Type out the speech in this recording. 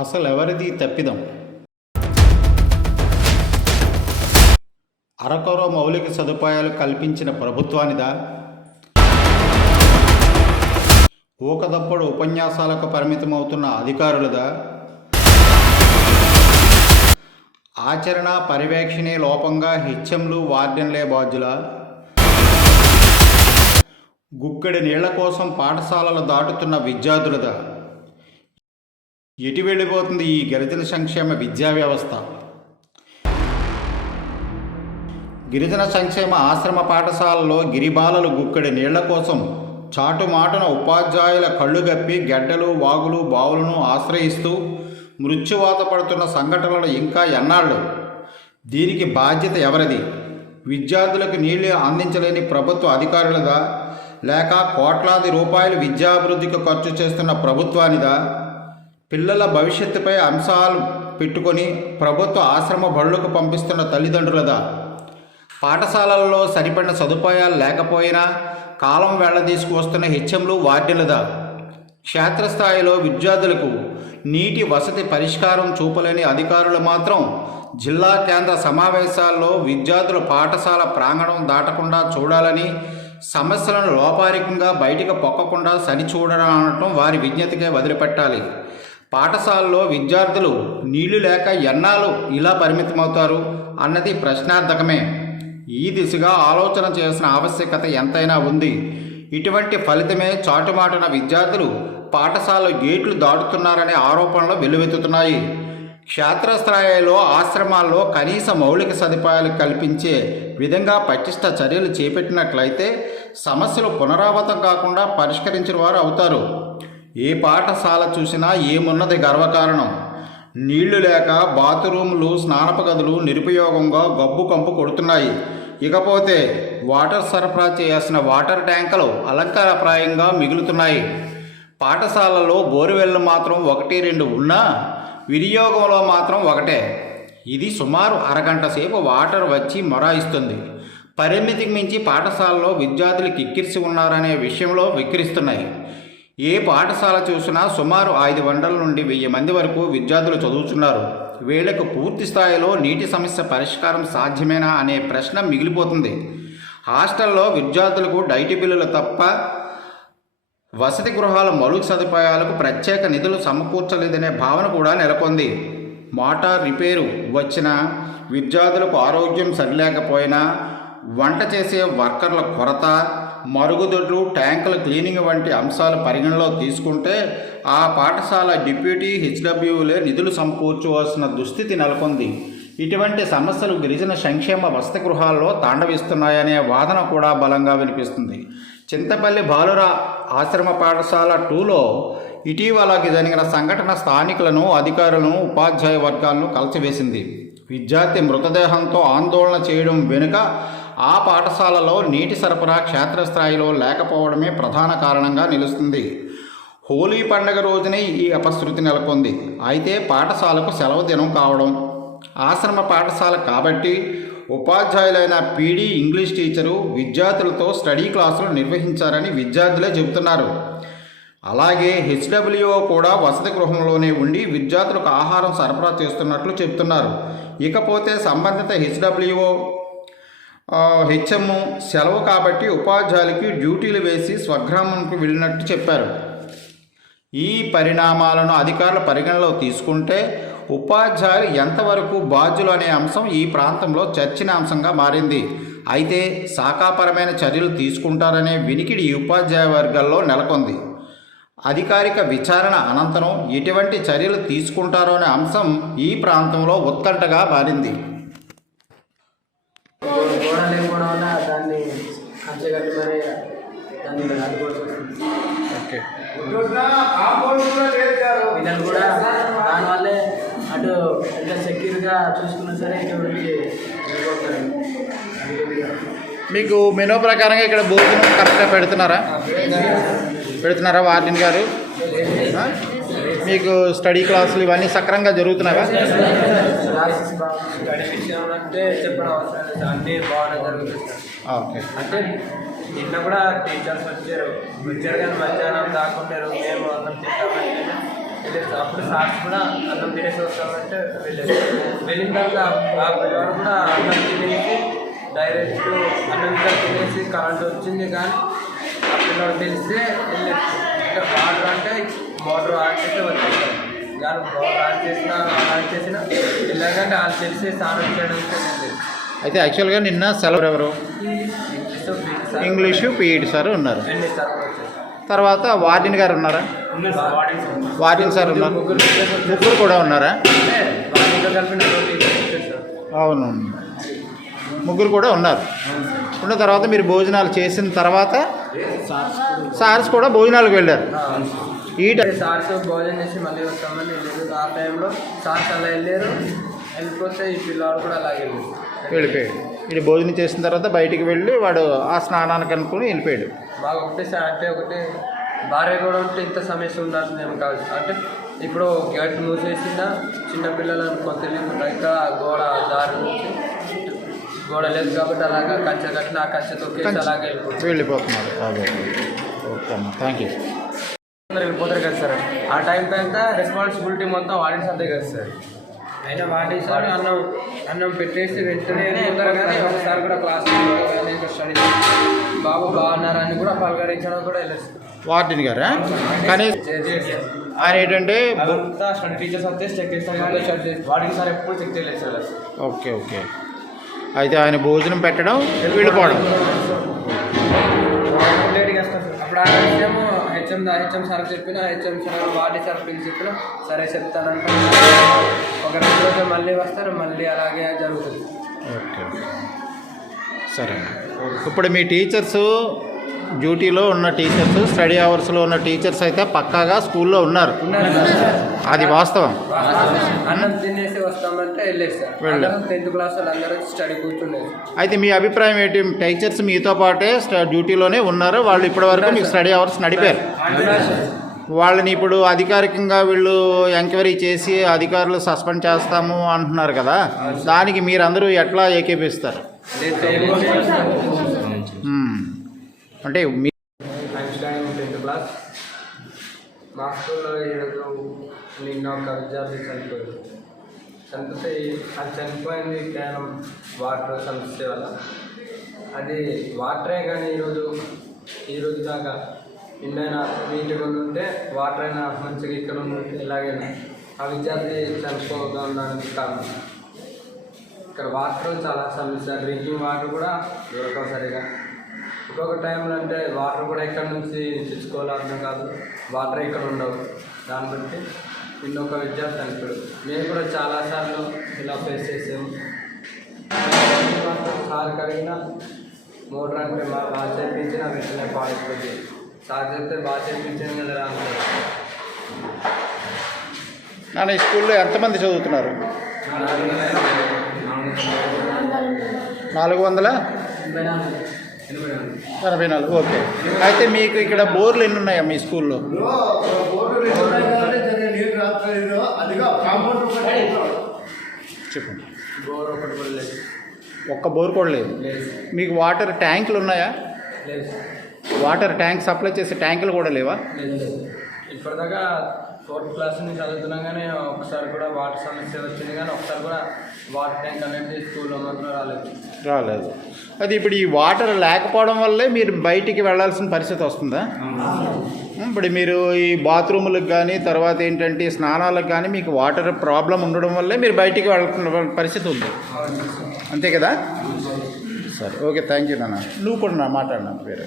అసలు ఎవరిది తప్పిదం? అరకొర మౌలిక సదుపాయాలు కల్పించిన ప్రభుత్వానిదా? ఊకదప్పుడు ఉపన్యాసాలకు పరిమితమవుతున్న అధికారులదా? ఆచరణ పర్యవేక్షణే లోపంగా హెచ్ఎంలు వార్డెన్లే బాధ్యులా? గుక్కడి నీళ్ళ కోసం పాఠశాలలు దాటుతున్న విద్యార్థులదా? ఎటు వెళ్ళిపోతుంది ఈ గిరిజన సంక్షేమ విద్యా వ్యవస్థ? గిరిజన సంక్షేమ ఆశ్రమ పాఠశాలలో గిరిబాలలు గుక్కడి నీళ్ళ కోసం చాటుమాటున ఉపాధ్యాయుల కళ్ళు గప్పి గెడ్డలు వాగులు బావులను ఆశ్రయిస్తూ మృత్యువాత పడుతున్న సంఘటనలు ఇంకా ఎన్నాళ్ళు? దీనికి బాధ్యత ఎవరిది? విద్యార్థులకు నీళ్ళు అందించలేని ప్రభుత్వ అధికారులదా? లేక కోట్లాది రూపాయలు విద్యాభివృద్ధికి ఖర్చు చేస్తున్న ప్రభుత్వానిదా? పిల్లల భవిష్యత్తుపై అంశాలు పెట్టుకొని ప్రభుత్వ ఆశ్రమ బడులకు పంపిస్తున్న తల్లిదండ్రులదా? పాఠశాలల్లో సరిపడిన సదుపాయాలు లేకపోయినా కాలం వేళ తీసుకువస్తున్న హెచ్ఎంలు వార్డులదా? క్షేత్రస్థాయిలో విద్యార్థులకు నీటి వసతి పరిష్కారం చూపలేని అధికారులు మాత్రం జిల్లా కేంద్ర సమావేశాల్లో విద్యార్థులు పాఠశాల ప్రాంగణం దాటకుండా చూడాలని సమస్యలను లోపారికంగా బయటికి పొక్కకుండా సరిచూడడం అనటం వారి విజ్ఞతకే వదిలిపెట్టాలి. పాఠశాలలో విద్యార్థులు నీళ్ళు లేక ఎన్నాళ్ళు ఇలా పరిమితమవుతారు అన్నది ప్రశ్నార్థకమే. ఈ దిశగా ఆలోచన చేసిన ఆవశ్యకత ఎంతైనా ఉంది. ఇటువంటి ఫలితమే చాటుమాటున విద్యార్థులు పాఠశాల గేట్లు దాటుతున్నారనే ఆరోపణలు వెల్లువెత్తుతున్నాయి. క్షేత్రస్థాయిలో ఆశ్రమాల్లో కనీస మౌలిక సదుపాయాలు కల్పించే విధంగా పటిష్ట చర్యలు చేపట్టినట్లయితే సమస్యలు పునరావృతం కాకుండా పరిష్కరించిన వారు అవుతారు. ఏ పాఠశాల చూసినా ఏమున్నది గర్వకారణం? నీళ్ళు లేక బాత్రూములు స్నానపు గదులు నిరుపయోగంగా గబ్బు కంపు కొడుతున్నాయి. ఇకపోతే వాటర్ సరఫరా చేయాల్సిన వాటర్ ట్యాంకులు అలంకారప్రాయంగా మిగులుతున్నాయి. పాఠశాలలో బోరువెళ్ళు మాత్రం ఒకటి రెండు ఉన్నా వినియోగంలో మాత్రం ఒకటే. ఇది సుమారు అరగంట సేపు వాటర్ వచ్చి మొరాయిస్తుంది. పరిమితికి మించి పాఠశాలలో విద్యార్థులు కిక్కిరిసి ఉన్నారనే విషయంలో విక్రిస్తున్నాయి ఏ పాఠశాల చూసినా సుమారు ఐదు వందల నుండి వెయ్యి మంది వరకు విద్యార్థులు చదువుతున్నారు వీళ్ళకు పూర్తి స్థాయిలో నీటి సమస్య పరిష్కారం సాధ్యమేనా అనే ప్రశ్న మిగిలిపోతుంది. హాస్టల్లో విద్యార్థులకు డైటీ బిల్లులు తప్ప వసతి గృహాల మౌలిక సదుపాయాలకు ప్రత్యేక నిధులు సమకూర్చలేదనే భావన కూడా నెలకొంది. మోటార్ రిపేరు వచ్చిన విద్యార్థులకు ఆరోగ్యం సరిలేకపోయినా వంట చేసే వర్కర్ల కొరత మరుగుదొడ్లు ట్యాంకుల క్లీనింగ్ వంటి అంశాలు పరిగణలో తీసుకుంటే ఆ పాఠశాల డిప్యూటీ హెచ్డబ్ల్యూలే నిధులు సమకూర్చవలసిన దుస్థితి నెలకొంది. ఇటువంటి సమస్యలు గిరిజన సంక్షేమ వసతి గృహాల్లో తాండవిస్తున్నాయనే వాదన కూడా బలంగా వినిపిస్తుంది. చింతపల్లి బాలుర ఆశ్రమ పాఠశాల టూలో ఇటీవలకి జరిగిన సంఘటన స్థానికులను అధికారులను ఉపాధ్యాయ వర్గాలను కలిసివేసింది విద్యార్థి మృతదేహంతో ఆందోళన చేయడం వెనుక ఆ పాఠశాలలో నీటి సరఫరా క్షేత్రస్థాయిలో లేకపోవడమే ప్రధాన కారణంగా నిలుస్తుంది. హోలీ పండగ రోజునే ఈ అపశృతి నెలకొంది. అయితే పాఠశాలకు సెలవు దినం కావడం ఆశ్రమ పాఠశాల కాబట్టి ఉపాధ్యాయులైన పీడీ ఇంగ్లీష్ టీచరు విద్యార్థులతో స్టడీ క్లాసులు నిర్వహించారని విద్యార్థులే చెబుతున్నారు. అలాగే హెచ్డబ్ల్యూఓ కూడా వసతి గృహంలోనే ఉండి విద్యార్థులకు ఆహారం సరఫరా చేస్తున్నట్లు చెబుతున్నారు. ఇకపోతే సంబంధిత హెచ్డబ్ల్యూఓ హెచ్ఎం సెలవు కాబట్టి ఉపాధ్యాయులకి డ్యూటీలు వేసి స్వగ్రామంకు వెళ్ళినట్టు చెప్పారు. ఈ పరిణామాలను అధికారులు పరిగణలో తీసుకుంటే ఉపాధ్యాయులు ఎంతవరకు బాధ్యులు అనే అంశం ఈ ప్రాంతంలో చర్చనీయాంశంగా మారింది. అయితే శాఖాపరమైన చర్యలు తీసుకుంటారనే వినికిడి ఈ ఉపాధ్యాయ వర్గాల్లో నెలకొంది. అధికారిక విచారణ అనంతరం ఎటువంటి చర్యలు తీసుకుంటారో అనే అంశం ఈ ప్రాంతంలో ఉత్కంఠగా మారింది. గోడ లేకపోవడం వల్ల దాన్ని కంచె కట్టి మరి దాన్ని అడ్డుకోవాల్సి వస్తుంది ఓకే. పిల్లలు కూడా దానివల్లే అటు ఎంత సెక్యూర్గా చూసుకున్నా సరే ఇటువంటి మీకు మెనూ ప్రకారంగా ఇక్కడ భోజనం కరెక్ట్గా పెడుతున్నారా? పెడుతున్నారా వార్డెన్ గారు? మీకు స్టడీ క్లాసులు ఇవన్నీ సక్రంగా జరుగుతున్నాయా? స్టడీ విషయం అంటే చెప్పడం అవసరం లేదు. అన్నీ బాగానే జరుగుతుంది ఓకే. అంటే నిన్న కూడా టీచర్స్ వచ్చారు. వచ్చారు కానీ మధ్యాహ్నం దాక్కుంటారు మేము అందరం తింటామంటే వెళ్ళేది సార్ అప్పుడు సార్స్ కూడా అన్నం తినేసి వస్తామంటే వెళ్ళేది వెళ్ళిన తర్వాత ఆ పిల్లవాడు కూడా అన్నం తినేసి డైరెక్ట్ అన్నం తినేసి కరెంట్ వచ్చింది కానీ ఆ పిల్లవాడు తెలిస్తే వెళ్ళేది అంటే వాటర్ అంటే మోటార్ ఆన్ చేస్తే వచ్చేస్తాం మోటార్ ఆన్ చేసిన ఆన్ చేసిన ఇలాగంటే వాళ్ళు తెలిసి స్నానం చేయడం అయితే యాక్చువల్గా నిన్న సెలవు ఎవరు? ఇంగ్లీష్ పీఈడి సార్ ఉన్నారు. వెళ్ళి తర్వాత వార్డెన్ గారు ఉన్నారా? వార్డెన్ సార్ ఉన్నారు. ముగ్గురు కూడా ఉన్నారా? అవును. ముగ్గురు కూడా ఉన్నారు. ఉన్న తర్వాత మీరు భోజనాలు చేసిన తర్వాత సార్స్ కూడా భోజనాలకు వెళ్ళారు. ఈ టై- సార్స్ భోజనం చేసి మళ్ళీ వస్తామని వెళ్ళారు. ఆ టైంలో సార్స్ అలా వెళ్ళారు. వెళ్ళిపోతే ఈ పిల్లవాడు కూడా అలాగే వెళ్ళారు వెళ్ళిపోయాడు. ఇది భోజనం చేసిన తర్వాత బయటికి వెళ్ళి వాడు ఆ స్నానానికి అనుకుని వెళ్ళిపోయాడు. బాగా ఒకటే సార్ అంటే ఒకటి భార్య కూడా ఉంటే ఇంత సమస్య ఉండాల్సింది ఏం కాదు. అంటే ఇప్పుడు గేట్ మూసేసిన చిన్న పిల్లలు అనుకో తెలియకుండా ఇంకా గోడ దారి నుంచి గోడ లేదు కాబట్టి అలాగా కంచె కట్టిన ఆ కంచె తొక్కేసి అలాగే వెళ్ళిపోతున్నారు ఓకే. అమ్మా. థ్యాంక్ యూ వెళ్ళిపోతారు కదా సార్. ఆ టైం అంతా రెస్పాన్సిబిలిటీ మొత్తం ఆడియన్స్ అంతే కదా సార్. అయినా వాటి సార్ అన్నం అన్నం పెట్టేసి వెంటనే కానీ ఒకసారి కూడా క్లాస్ స్టడీ బాబు బాగున్నారని కూడా పలకరించడం కూడా వెళ్ళదు వార్డెన్ గారా? కానీ ఆయన ఏంటంటే అంతా టీచర్స్ అంతే చెక్ చేస్తారు కానీ వాడికి సార్ ఎప్పుడు చెక్ చేయలేదు సార్ ఓకే ఓకే. అయితే ఆయన భోజనం పెట్టడం వెళ్ళిపోవడం. లేట్గా వస్తారు సార్ అప్పుడు ఆ విషయం హెచ్ఎం హెచ్ఎం సార్ చెప్పిన హెచ్ఎం సార్ వాటి సార్ పిలిచి చెప్పిన సరే చెప్తానంటే. ఒక రెండు రోజులు మళ్ళీ వస్తారు మళ్ళీ అలాగే జరుగుతుంది. ఓకే. సరే. ఇప్పుడు మీ టీచర్స్ డ్యూటీలో ఉన్న టీచర్స్ స్టడీ అవర్స్లో ఉన్న టీచర్స్ అయితే పక్కాగా స్కూల్లో ఉన్నారు. అది వాస్తవం. అన్నం తినేసి వస్తామంటే వెళ్ళేది సార్. వెళ్ళారు. అందరం టెన్త్ క్లాస్ వాళ్ళు అందరూ స్టడీ కూర్చుండేది అయితే మీ అభిప్రాయం ఏంటి? టీచర్స్ మీతో పాటే డ్యూటీలోనే ఉన్నారు. వాళ్ళు ఇప్పటివరకు మీకు స్టడీ అవర్స్ నడిపారు. వాళ్ళని ఇప్పుడు అధికారికంగా వీళ్ళు ఎంక్వైరీ చేసి అధికారులు సస్పెండ్ చేస్తాము అంటున్నారు కదా. దానికి మీరందరూ ఎట్లా ఏకీపిస్తారు. అంటే మీ క్లాస్ మా స్కూల్లో ఈరోజు నిన్న ఒక విద్యార్థి చనిపోయింది చనిపోతే అది చనిపోయింది కేవలం వాటర్ సమస్య వల్ల. అది వాటరే కానీ ఈరోజు ఈరోజు దాకా నిన్నైనా నీటి కొన్ని ఉంటే వాటర్ అయినా మంచిగా ఇక్కడ ఉంటే ఎలాగైనా ఆ విద్యార్థి చనిపోవడానికి కారణం. ఇక్కడ వాటర్ చాలా సమస్య. డ్రింకింగ్ వాటర్ కూడా దొరకవు సరిగా. ఒక్కొక్క టైంలో అంటే వాటర్ కూడా ఎక్కడి నుంచి తెచ్చుకోవాలో అర్థం కాదు. వాటర్ ఇక్కడ ఉండవు. దాన్ని బట్టి ఇంకొక విద్యార్థి అనిపాడు. మేము కూడా చాలాసార్లు ఇలా ఫేస్ చేసాము సార్ కడిగిన మోటార్ అంటే మా బాగా చేయించిన వెంటనే పాడైపోతుంది సార్ చెప్తే బాగా చేయించాను కదా. నాన్న ఈ స్కూల్లో ఎంతమంది చదువుతున్నారు? నాలుగు వందల. ఎనభై నాలుగు ఓకే. అయితే మీకు ఇక్కడ బోర్లు ఎన్ని ఉన్నాయా మీ స్కూల్లో? చెప్పండి. ఒక్క బోర్ కూడా లేదు. మీకు వాటర్ ట్యాంకులు ఉన్నాయా? వాటర్ ట్యాంక్ సప్లై చేసే ట్యాంకులు కూడా లేవా? ఇప్పటిదాకా ఫోర్త్ క్లాస్ నుంచి చదువుతున్నాం కానీ ఒకసారి కూడా వాటర్ సమస్య వచ్చింది కానీ ఒకసారి కూడా వాటర్ ట్యాంక్ అనేది స్కూల్లో మాత్రం రాలేదు. రాలేదు. అది ఇప్పుడు ఈ వాటర్ లేకపోవడం వల్లే మీరు బయటికి వెళ్ళాల్సిన పరిస్థితి వస్తుందా? ఇప్పుడు మీరు ఈ బాత్రూములకు కానీ తర్వాత ఏంటంటే స్నానాలకు కానీ మీకు వాటర్ ప్రాబ్లం ఉండడం వల్లే మీరు బయటికి వెళ్ళాల్సిన పరిస్థితి ఉంది. అంతే కదా? సరే. ఓకే థ్యాంక్ యూ నాన్న. నువ్వు కూడా నా మాట్లాడినా వేరే.